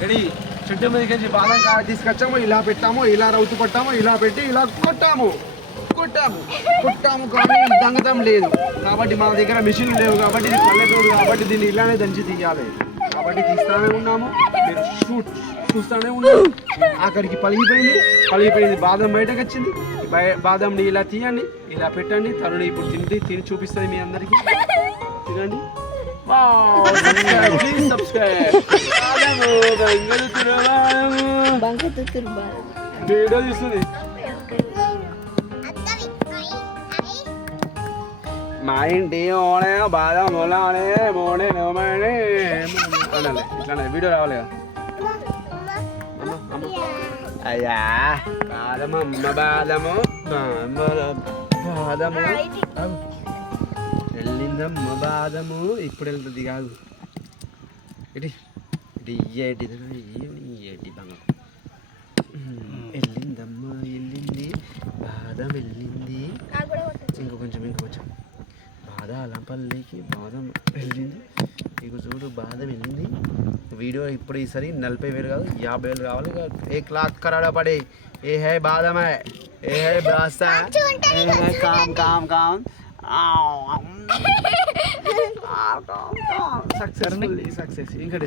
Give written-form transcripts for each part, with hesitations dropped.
Ready చెట్టు మీదకి బాదం కాయ తీసుకొచ్చాము, ఇలా పెట్టాము, ఇలా రౌతు పట్టాము, ఇలా పెట్టి ఇలా కొట్టాము కానీ దంగతం లేదు. కాబట్టి మా దగ్గర మిషన్లు లేవు, కాబట్టి ఇది పల్లెటూరు, కాబట్టి దీన్ని ఇలానే దంచి తీయాలి. కాబట్టి తీస్తానే ఉన్నాము, మీరు చూస్తూనే ఉన్నాము. అక్కడికి పలిగిపోయింది బాదం బయటకు వచ్చింది. బాదంని ఇలా తీయండి, ఇలా పెట్టండి. తరుణి ఇప్పుడు తిని చూపిస్తుంది మీ అందరికి. తినండి. వీడియో తీస్తుంది. మా ఇంటి ఓనే బాదం మొలానే మోనే నోమనే అనాలి. ఇట్లా వీడియో రావాలి కదా. అయ్యా బాదమమ్మ బాదము బాదము వెళ్ళిందమ్మ బాదము. ఇప్పుడు వెళ్తుంది కాదు. ఇటు బంగ వెళ్ళిందమ్మ వెళ్ళింది బాదం వెళ్ళింది. ఇంకొంచెం బాదాలపల్లికి బాదం వెళ్ళింది. ఇక చూడు బాదం వెళ్ళింది. వీడియో ఇప్పుడు ఈసారి 40,000 కాదు 50,000 కావాలి. 1 लाख कराना पड़े. ये है बादम है, ये है रास्ता है, ये है काम सक्सेस इंकड़ी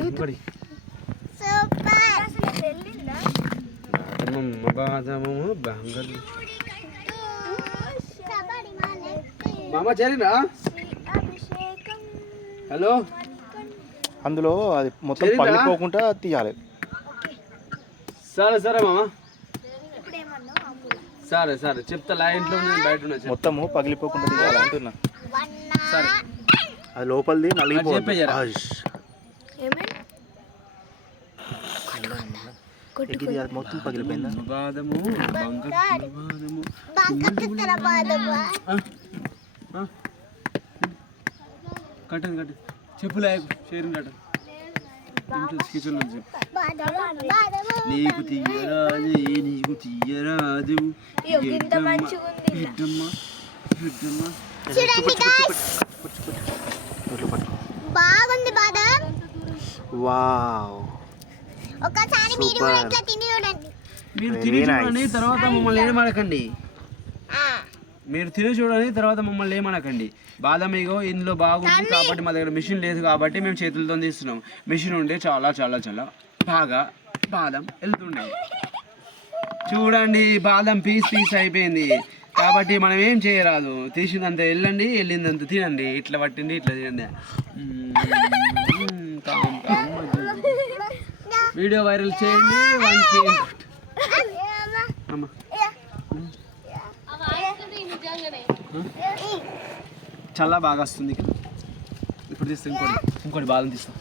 బాదము బంగారు మామ చేరినా. హలో అందులో అది మొత్తం పగిలిపోకుండా తీయాలి. సరే మామ సరే చెప్తా. లైన్లో బయట మొత్తము పగిలిపోకుండా తీయాలి అంటున్నా. సరే అది లోపలిది నలిగిపోయింది. మొత్తం పగిలిపోయిందా? బాదము కట్టండి చెప్పులే షేరింగ్ కట్ట. కిచెన్ నుంచి నీకు తీయరాదు బాగుంది బాదం. వావ్ ఒకసారి మీరు కూడా ఇట్లా తిని చూడండి. మీరు తిని చూడండి, తర్వాత మమ్మల్ని ఏమనకండి. మీరు తిని చూడండి, తర్వాత మమ్మల్ని ఏమనకండి. బాదం ఇగో ఇందులో బాగుంది కాబట్టి మా దగ్గర మిషన్ లేదు కాబట్టి మేము చేతులతో తీస్తున్నాం. మిషన్ ఉంటే చాలా చాలా చాలా బాగా బాదం వెళ్తుండే. చూడండి బాదం పీస్ అయిపోయింది కాబట్టి మనం ఏం చేయరాదు. తీసిందంత వెళ్ళిందంత తినండి. ఇట్లా పట్టింది ఇట్లా తినండి. వీడియో వైరల్ చేయండి. 1K చాలా బాగా వస్తుంది. ఇప్పుడు తీస్తే ఇంకోటి బాదం తీస్తాం.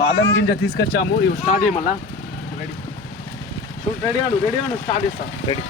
బాదం గింజ తీసుకొచ్చాము. ఇవి స్టార్ట్ చేయమల్లా. రెడీ అను స్టార్ట్ చేస్తాం. రెడీ.